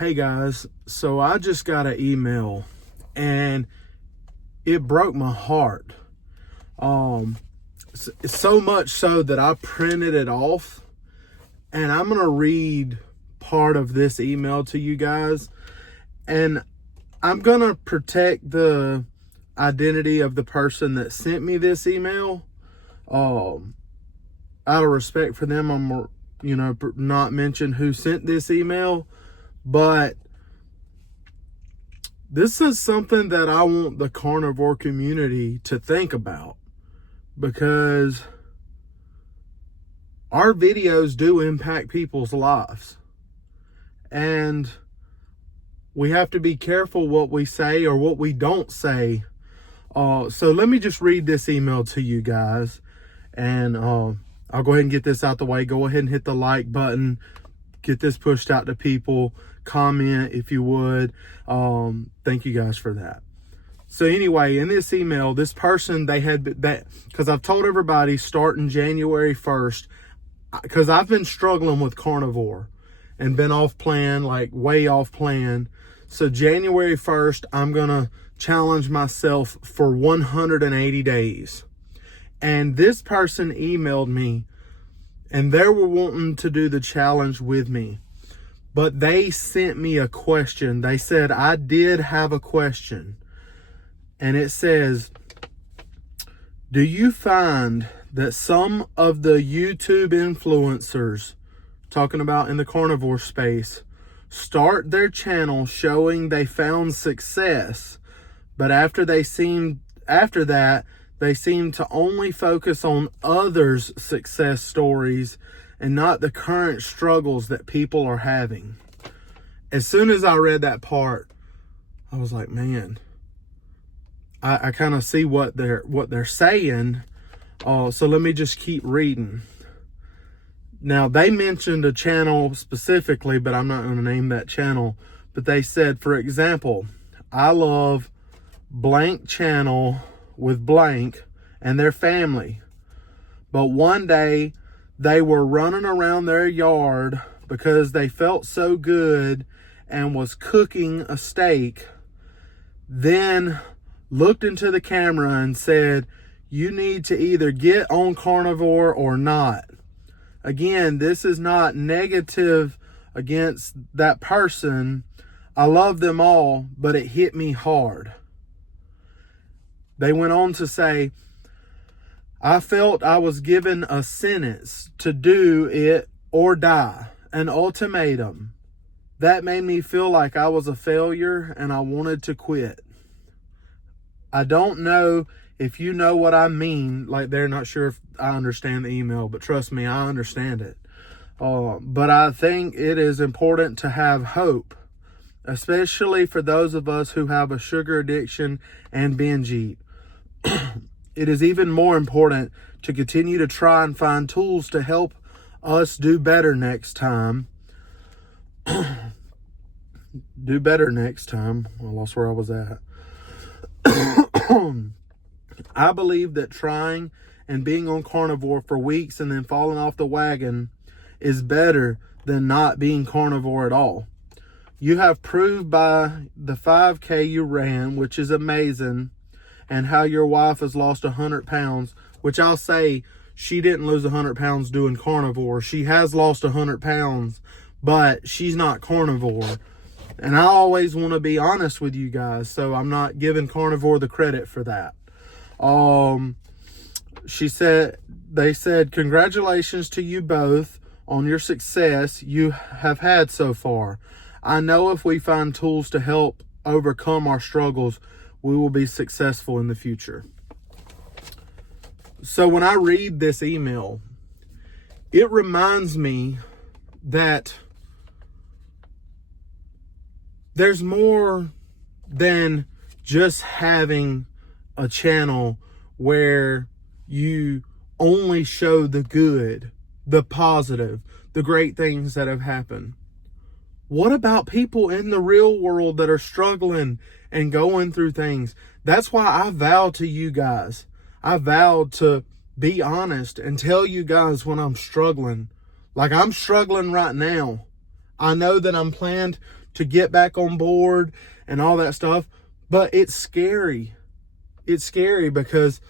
Hey guys, so I just got an email and it broke my heart. So much so that I printed it off, and I'm going to read part of this email to you guys, and I'm going to protect the identity of the person that sent me this email. Out of respect for them, I'm not mention who sent this email. But this is something that I want the carnivore community to think about, because our videos do impact people's lives. And we have to be careful what we say or what we don't say. So let me just read this email to you guys. And I'll go ahead and get this out the way. Go ahead and hit the like button. Get this pushed out to people. Comment if you would. Thank you guys for that. So anyway, in this email, this person, they had that, because I've told everybody starting January 1st, because I've been struggling with carnivore and been off plan, like way off plan. So January 1st, I'm going to challenge myself for 180 days. And this person emailed me, and they were wanting to do the challenge with me. But they sent me a question. They said, I did have a question. And it says, do you find that some of the YouTube influencers, talking about in the carnivore space, start their channel showing they found success, but after that, they seem to only focus on others' success stories and not the current struggles that people are having? As soon as I read that part, I was like, man, I kind of see what they're saying. So let me just keep reading. Now, they mentioned a channel specifically, but I'm not going to name that channel. But they said, for example, I love blank channel with blank and their family. But one day they were running around their yard because they felt so good and was cooking a steak. Then looked into the camera and said, you need to either get on carnivore or not. Again, this is not negative against that person. I love them all, but it hit me hard. They went on to say, I felt I was given a sentence to do it or die, an ultimatum. That made me feel like I was a failure and I wanted to quit. I don't know if you know what I mean. Like, they're not sure if I understand the email, but trust me, I understand it. But I think it is important to have hope, especially for those of us who have a sugar addiction and binge eat. It is even more important to continue to try and find tools to help us do better next time. Do better next time. I lost where I was at. I believe that trying and being on carnivore for weeks and then falling off the wagon is better than not being carnivore at all. You have proved by the 5K you ran, which is amazing, and how your wife has lost 100 pounds, which I'll say she didn't lose 100 pounds doing carnivore. She has lost 100 pounds, but she's not carnivore. And I always want to be honest with you guys, so I'm not giving carnivore the credit for that. They said, congratulations to you both on your success you have had so far. I know if we find tools to help overcome our struggles, we will be successful in the future. So when I read this email, it reminds me that there's more than just having a channel where you only show the good, the positive, the great things that have happened. What about people in the real world that are struggling and going through things? That's why I vow to you guys. I vowed to be honest and tell you guys when I'm struggling. Like, I'm struggling right now. I know that I'm planned to get back on board and all that stuff. But it's scary. It's scary because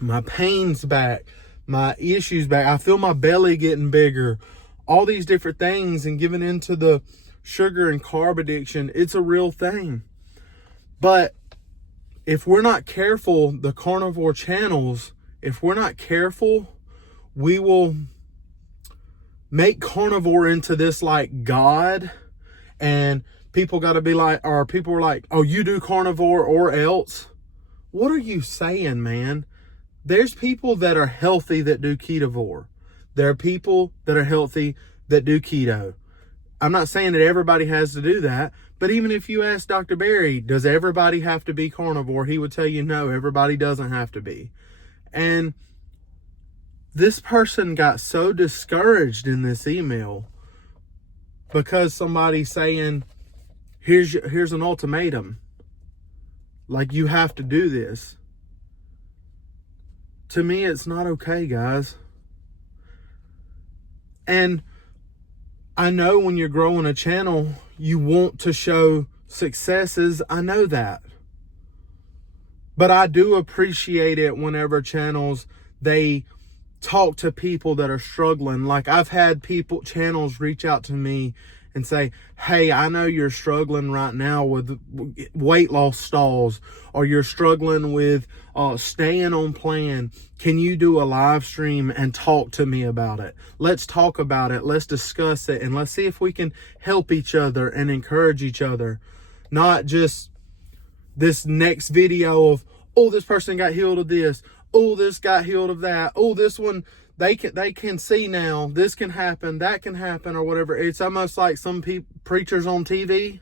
my pain's back, my issues back. I feel my belly getting bigger, all these different things, and giving into the sugar and carb addiction. It's a real thing. But if we're not careful, the carnivore channels, if we're not careful, we will make carnivore into this like God, and people got to be like, or people are like, oh, you do carnivore or else. What are you saying, man? There's people that are healthy that do ketovore. There are people that are healthy that do keto. I'm not saying that everybody has to do that, but even if you ask Dr. Berry, does everybody have to be carnivore? He would tell you, no, everybody doesn't have to be. And this person got so discouraged in this email because somebody's saying, here's an ultimatum. Like, you have to do this. To me, it's not okay, guys. And I know when you're growing a channel, you want to show successes. I know that. But I do appreciate it whenever channels, they talk to people that are struggling. Like, I've had channels reach out to me and say, hey, I know you're struggling right now with weight loss stalls, or you're struggling with staying on plan. Can you do a live stream and talk to me about it? Let's talk about it. Let's discuss it. And let's see if we can help each other and encourage each other. Not just this next video of, oh, this person got healed of this. Oh, this got healed of that. Oh, this one, they can see now. This can happen. That can happen, or whatever. It's almost like some preachers on TV.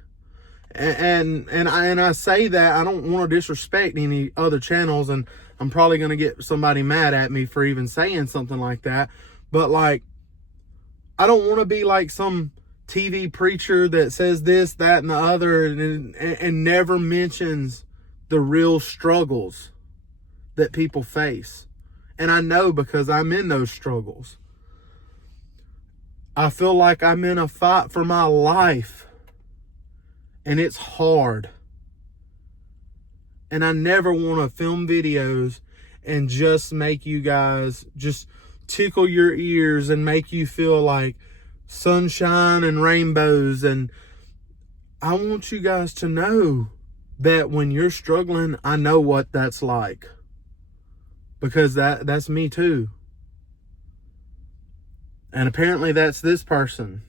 And I say that, I don't want to disrespect any other channels, and I'm probably going to get somebody mad at me for even saying something like that. But like, I don't want to be like some TV preacher that says this, that, and the other, and never mentions the real struggles that people face. And I know, because I'm in those struggles. I feel like I'm in a fight for my life. And it's hard. And I never want to film videos and just make you guys just tickle your ears and make you feel like sunshine and rainbows. And I want you guys to know that when you're struggling, I know what that's like. Because that's me too. And apparently that's this person.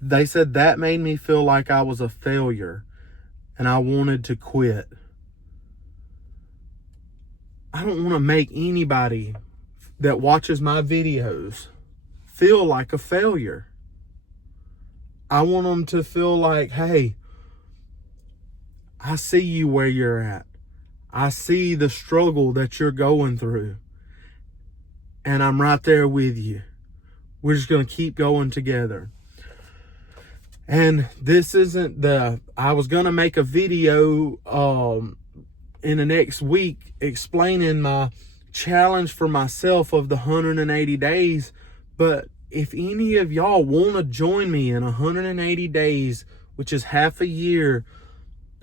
They said that made me feel like I was a failure and I wanted to quit. I don't want to make anybody that watches my videos feel like a failure. I want them to feel like, hey, I see you where you're at. I see the struggle that you're going through. And I'm right there with you. We're just going to keep going together. And this isn't I was going to make a video in the next week explaining my challenge for myself of the 180 days. But if any of y'all want to join me in 180 days, which is half a year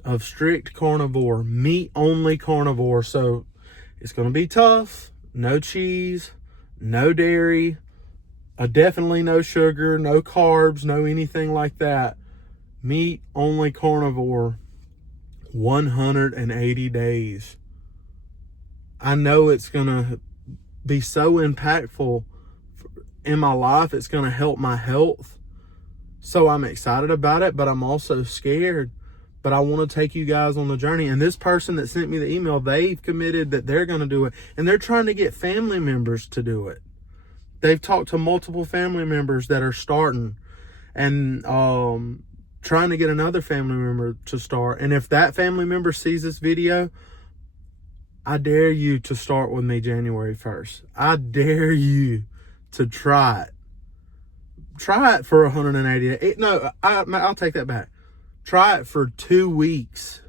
of strict carnivore, meat only carnivore. So it's going to be tough. No cheese, no dairy, definitely no sugar, no carbs, no anything like that. Meat only carnivore, 180 days. I know it's going to be so impactful in my life. It's going to help my health. So I'm excited about it, but I'm also scared. But I want to take you guys on the journey. And this person that sent me the email, they've committed that they're going to do it. And they're trying to get family members to do it. They've talked to multiple family members that are starting. And trying to get another family member to start. And if that family member sees this video, I dare you to start with me January 1st. I dare you to try it. Try it for 180 days. No, I'll take that back. Try it for 2 weeks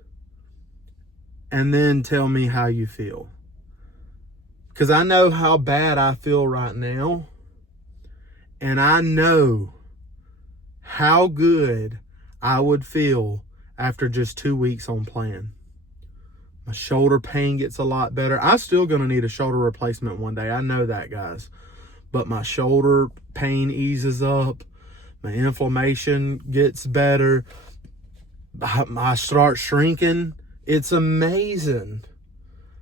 and then tell me how you feel. Because I know how bad I feel right now. And I know how good I would feel after just 2 weeks on plan. My shoulder pain gets a lot better. I'm still going to need a shoulder replacement one day. I know that, guys. But my shoulder pain eases up. My inflammation gets better. I start shrinking. It's amazing.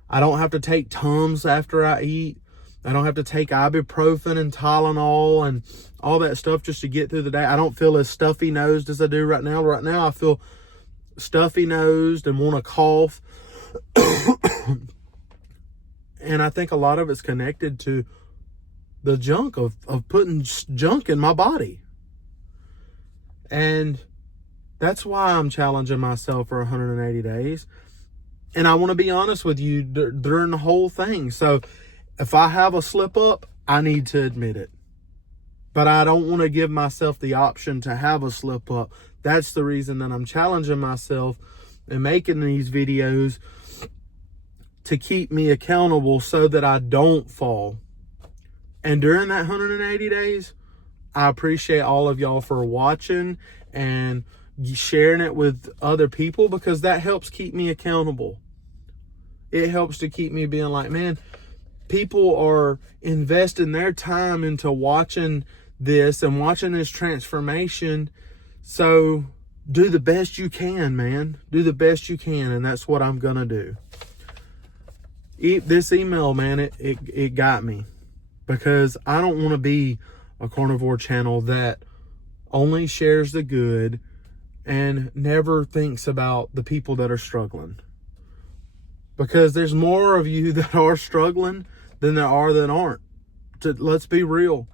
I don't have to take Tums after I eat. I don't have to take ibuprofen and Tylenol and all that stuff just to get through the day. I don't feel as stuffy nosed as I do right now. Right now I feel stuffy nosed and want to cough. And I think a lot of it's connected to the junk of putting junk in my body. And that's why I'm challenging myself for 180 days. And I want to be honest with you during the whole thing. So if I have a slip up, I need to admit it. But I don't want to give myself the option to have a slip up. That's the reason that I'm challenging myself and making these videos, to keep me accountable so that I don't fall. And during that 180 days, I appreciate all of y'all for watching and sharing it with other people, because that helps keep me accountable. It helps to keep me being like, man, people are investing their time into watching this and watching this transformation. So do the best you can, man. Do the best you can. And that's what I'm going to do. This email, man, it got me, because I don't want to be a carnivore channel that only shares the good and never thinks about the people that are struggling. Because there's more of you that are struggling than there are that aren't. Let's be real.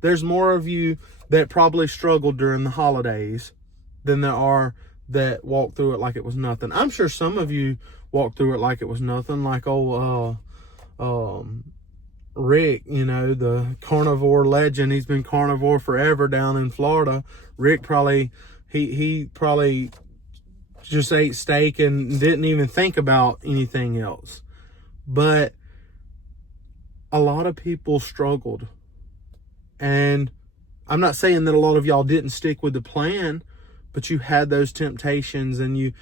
There's more of you that probably struggled during the holidays than there are that walked through it like it was nothing. I'm sure some of you walked through it like it was nothing, like old Rick, the carnivore legend. He's been carnivore forever down in Florida. Rick probably, he probably just ate steak and didn't even think about anything else. But a lot of people struggled. And I'm not saying that a lot of y'all didn't stick with the plan, but you had those temptations and you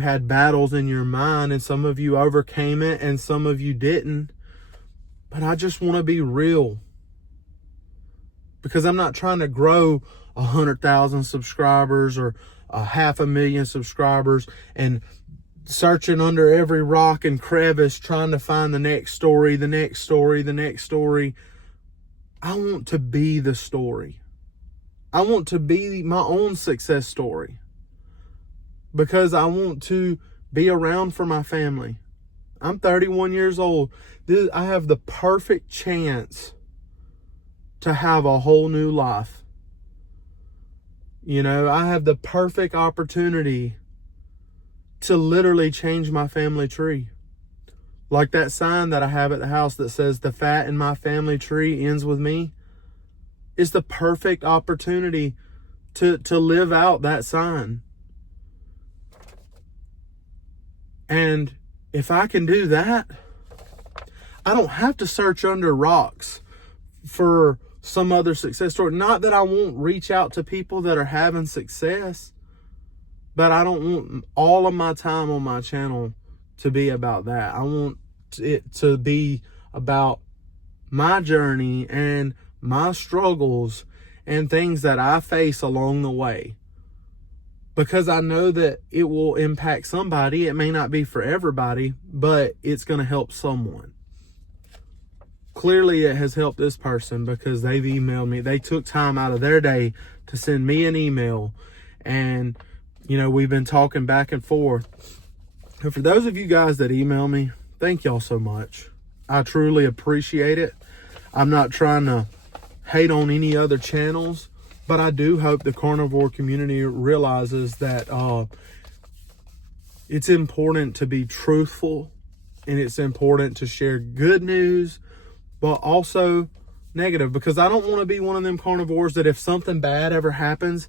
had battles in your mind, and some of you overcame it and some of you didn't. But I just want to be real, because I'm not trying to grow 100,000 subscribers or 500,000 subscribers and searching under every rock and crevice trying to find the next story, the next story, the next story. I want to be the story. I want to be my own success story, because I want to be around for my family. I'm 31 years old. I have the perfect chance to have a whole new life. I have the perfect opportunity to literally change my family tree. Like that sign that I have at the house that says, "The fat in my family tree ends with me." It's the perfect opportunity to live out that sign. And if I can do that, I don't have to search under rocks for some other success story. Not that I won't reach out to people that are having success, but I don't want all of my time on my channel to be about that. I want it to be about my journey and my struggles and things that I face along the way. Because I know that it will impact somebody. It may not be for everybody, but it's going to help someone. Clearly it has helped this person, because they've emailed me. They took time out of their day to send me an email. And, we've been talking back and forth. And for those of you guys that email me, thank y'all so much. I truly appreciate it. I'm not trying to hate on any other channels, but I do hope the carnivore community realizes that it's important to be truthful, and it's important to share good news, but also negative, because I don't want to be one of them carnivores that if something bad ever happens,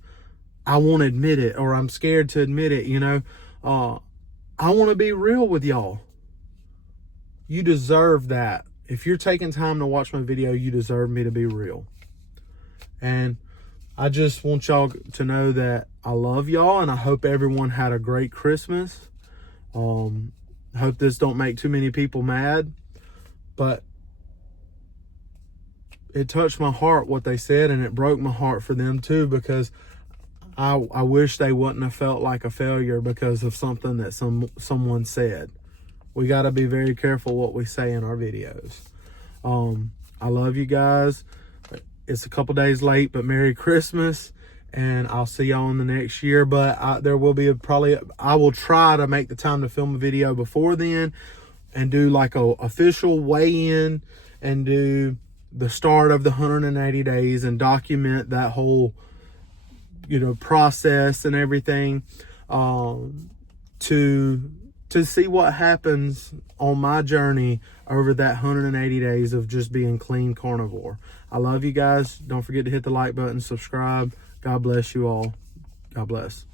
I won't admit it, or I'm scared to admit it. I want to be real with y'all. You deserve that. If you're taking time to watch my video, you deserve me to be real. And I just want y'all to know that I love y'all, and I hope everyone had a great Christmas. Hope this don't make too many people mad, but it touched my heart what they said, and it broke my heart for them too, because I wish they wouldn't have felt like a failure because of something that someone said. We got to be very careful what we say in our videos. I love you guys. It's a couple days late, but Merry Christmas, and I'll see y'all in the next year. But there will be I will try to make the time to film a video before then and do like a official weigh-in and do the start of the 180 days and document that whole, process and everything, to see what happens on my journey over that 180 days of just being clean carnivore. I love you guys. Don't forget to hit the like button, subscribe. God bless you all. God bless.